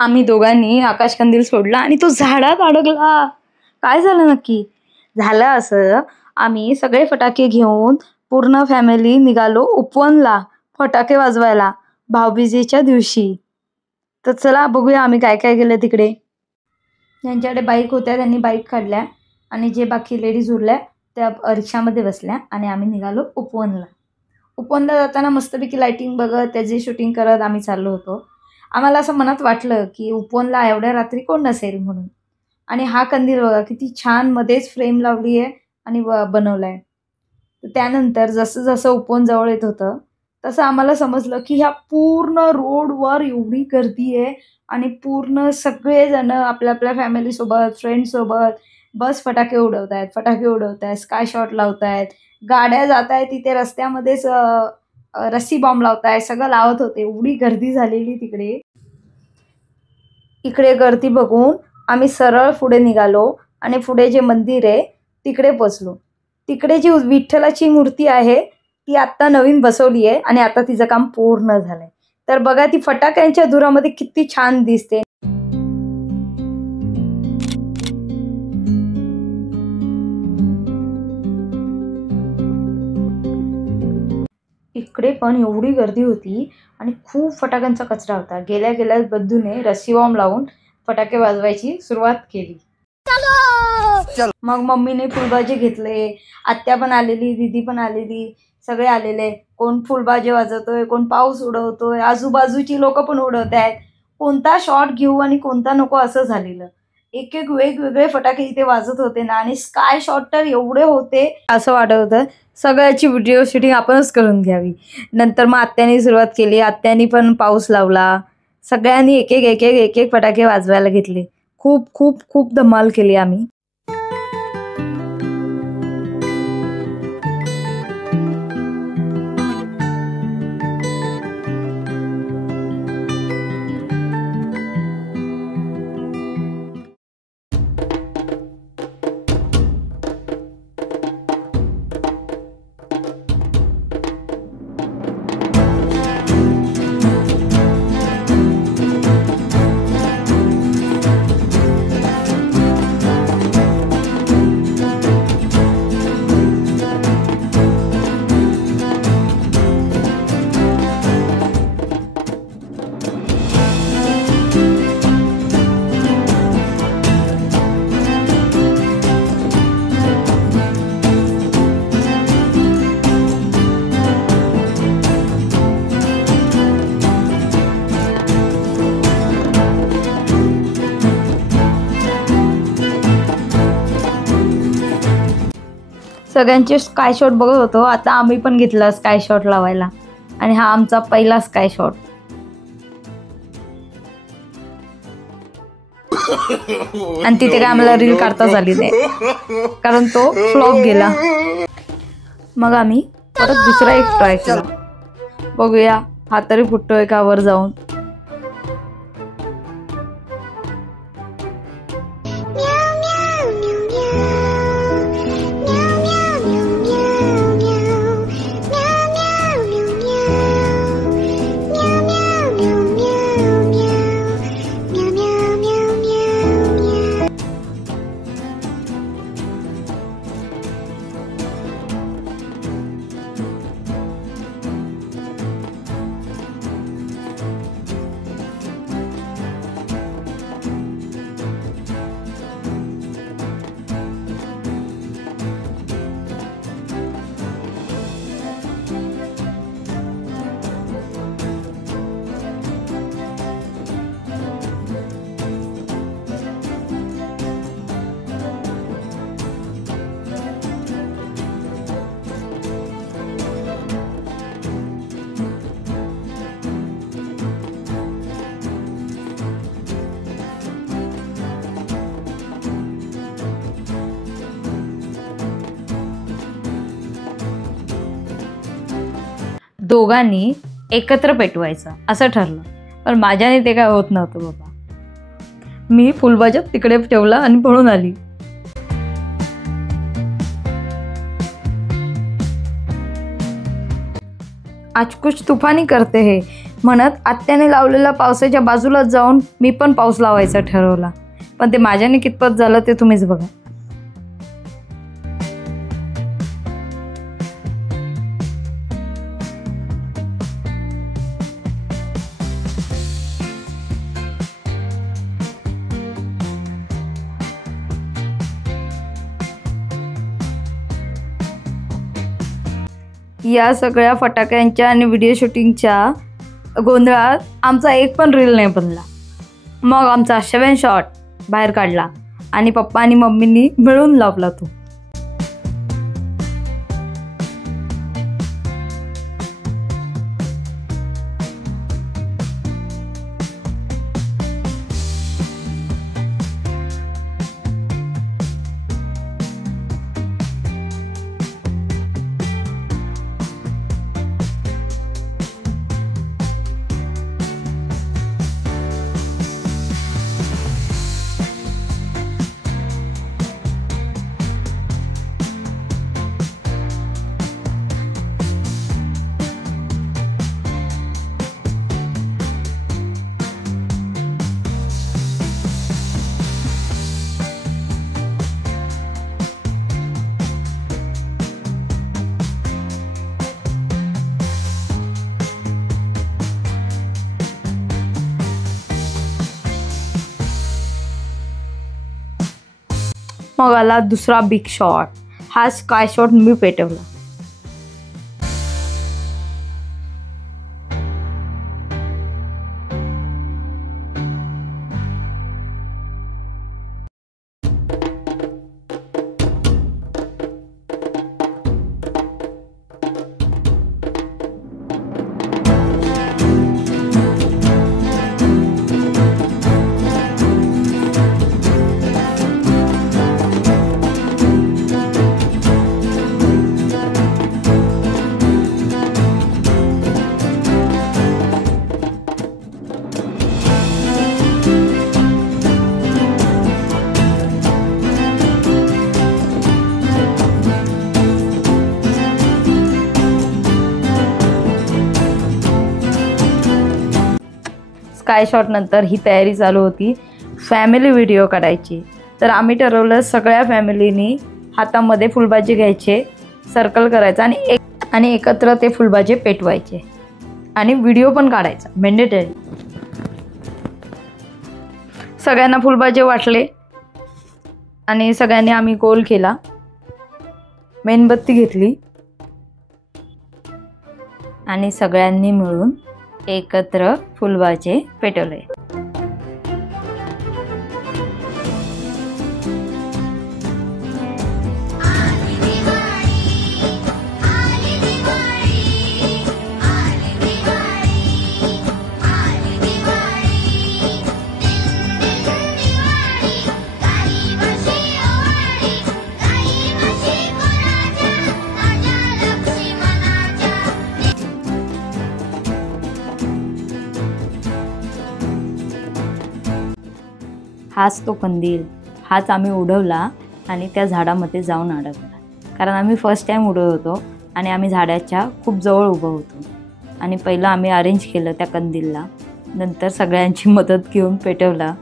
आम्ही दोघांनी आकाशकंदील सोडला आणि तो झाडात अडकला. काय झालं नक्की? झालं असं, आम्ही सगळे फटाके घेऊन पूर्ण फॅमिली निघालो उपवनला फटाके वाजवायला भाऊबीजेच्या दिवशी. तर चला बघूया आम्ही काय काय केलं तिकडे. ज्यांच्याकडे बाईक होत्या त्यांनी बाईक काढल्या आणि जे बाकी लेडीज उरल्या त्या रिक्षामध्ये बसल्या आणि आम्ही निघालो उपवनला. उपवनला जाताना मस्तपैकी लाईटिंग बघत त्याची शूटिंग करत आम्ही चाललो होतो. आम्हाला असं मनात वाटलं की उपवनला एवढ्या रात्री कोण नसेल म्हणून. आणि हा कंदील बघा किती छान मध्येच फ्रेम लावली आहे आणि बनवला आहे. त्यानंतर जसं जसं उपवन जवळ येत होतं तसं आम्हाला समजलं की ह्या पूर्ण रोडवर एवढी गर्दी आहे आणि पूर्ण सगळेजण आपल्या आपल्या फॅमिलीसोबत फ्रेंड्ससोबत बस फटाके उडवत आहेत, स्काय शॉट लावत आहेत, गाड्या जात आहेत तिथे रस्त्यामध्येच रस्सी बॉम्ब लावत आहेत, सगळं लावत होते. एवढी गर्दी झालेली तिकडे. इकडे गर्दी बघून आम्ही सरळ पुढे निघालो आणि पुढे जे मंदिर आहे तिकडे पोचलो. तिकडे जी विठ्ठलाची मूर्ती आहे ती आत्ता नवीन बसवली आहे आणि आता तिचं काम पूर्ण झालंय. तर बघा ती फटाक्यांच्या धुरामध्ये किती छान दिसते. इकडे पण एवढी गर्दी होती आणि खूप फटाक्यांचा कचरा होता. गेल्या गेल्या बद्धूने रस्सी बॉम्ब लावून फटाके वाजवायची सुरुवात केली. मग मम्मीने फुलबाजे घेतले, आत्या पण आलेली, दीदी पण आलेली, सगळे आलेले. कोण फुलबाजे वाजवतोय, कोण पाऊस उडवतोय, आजूबाजूची लोक पण उडवत आहेत. कोणता शॉट घेऊ आणि कोणता नको असं झालेलं. एक एक वेगवेगळे फटाके इथे वाजत होते ना आणि स्काय शॉट तर एवढे होते असं वाटत होतं सगळ्याची व्हिडिओ शूटिंग आपणच करून घ्यावी. नंतर मग आत्याने सुरुवात केली. आत्यानी पण पाऊस लावला. सगळ्यांनी एक एक फटाके वाजवायला घेतले. खूप खूप खूप धमाल केली आम्ही. सगळ्यांचे स्काय शॉट बघत होतो. आता आम्ही पण घेतला स्काय शॉट लावायला आणि हा आमचा पहिला स्काय शॉट. आणि तिथे काय आम्हाला रील काढताच आली नाही कारण तो फ्लॉप गेला. मग आम्ही परत दुसरा एक ट्राय केला. बघूया हा तरी फुटतोय का वर जाऊन. दोघांनी एकत्र पेटवायचं असं ठरलं. पण माझ्याने ते काय होत नव्हतं बाबा. मी फुलबाजा तिकडे ठेवला आणि पळून आली. आज कुछ तूफानी करते हैं. म्हणत आत्याने लावलेल्या पावसाच्या बाजूलाच जाऊन मी पण पाऊस लावायचा ठरवला, पण ते माझ्याने कितपत झालं ते तुम्हीच बघा. या सगळ्या फटाक्यांच्या आणि व्हिडिओ शूटिंगच्या गोंधळात आमचा एक पण रील नाही बनला. मग आमचा 7 शॉट बाहेर काढला आणि पप्पा आणि मम्मींनी मिळून लावला तो. मग आला दुसरा बिग शॉट. हा स्काय शॉट मी पेटवला. स्काय शॉट नंतर ही तयारी चालू होती फॅमिली व्हिडिओ काढायची. तर आम्ही ठरवलं सगळ्या फॅमिलीनी हातामध्ये फुलबाजी घ्यायचे, सर्कल करायचं आणि एकत्र ते फुलबाजे पेटवायचे आणि व्हिडिओ पण काढायचा मॅन्डेटरी. सगळ्यांना फुलबाजे वाटले आणि सगळ्यांनी आम्ही गोल केला. मेणबत्ती घेतली आणि सगळ्यांनी मिळून एकत्र फुलबाजे पेटवले. हाच तो कंदील, हाच आम्ही उडवला आणि त्या झाडामध्ये जाऊन अडकला. कारण आम्ही फर्स्ट टाईम उडवत होतो आणि आम्ही झाडाच्या खूप जवळ उभं होतो आणि पहिलं आम्ही अरेंज केलं त्या कंदीलला, नंतर सगळ्यांची मदत घेऊन पेटवला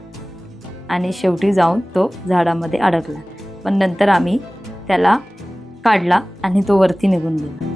आणि शेवटी जाऊन तो झाडामध्ये अडकला. पण नंतर आम्ही त्याला काढला आणि तो वरती निघून गेला.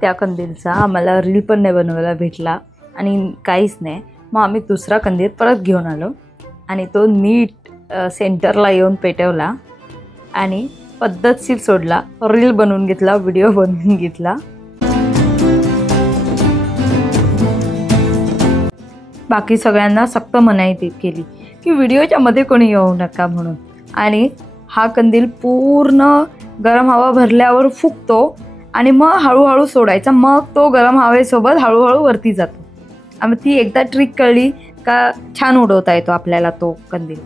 त्या कंदीलचा आम्हाला रील पण नाही बनवायला भेटला आणि काहीच नाही. मग आम्ही दुसरा कंदील परत घेऊन आलो आणि तो नीट सेंटरला येऊन पेटवला आणि पद्धतशीर सोडला. रील बनवून घेतला, व्हिडिओ बनवून घेतला. बाकी सगळ्यांना सक्त मनाई केली की व्हिडिओच्या मध्ये कोणी येऊ नका म्हणून. आणि हा कंदील पूर्ण गरम हवा भरल्यावर फुगतो आणि मग हळूहळू सोडायचा. मग तो गरम हवेसोबत हळूहळू वरती जातो. आणि ती एकदा ट्रिक कळली का छान उडवता येतो आपल्याला तो कंदील.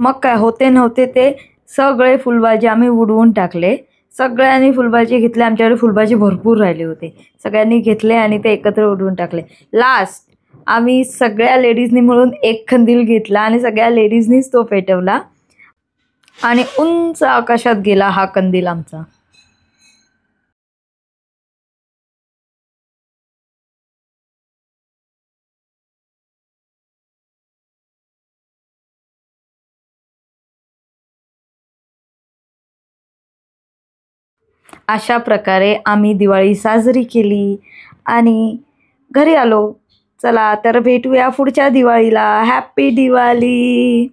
मग काय होते नव्हते ते सगळे फुलभाजी आम्ही उडवून टाकले. सगळ्यांनी फुलभाजी घेतले. आमच्याकडे फुलभाजी भरपूर राहिले होते. सगळ्यांनी घेतले आणि ते एकत्र उडवून टाकले. लास्ट आम्ही सगळ्या लेडीजनी मिळून एक कंदील घेतला आणि सगळ्या लेडीजनीच तो पेटवला आणि उंच आकाशात गेला हा कंदील आमचा. अशा प्रकारे आम्ही दिवाळी साजरी केली आणि घरी आलो. चला तर भेटूया पुढच्या दिवाळीला. हॅपी दिवाळी.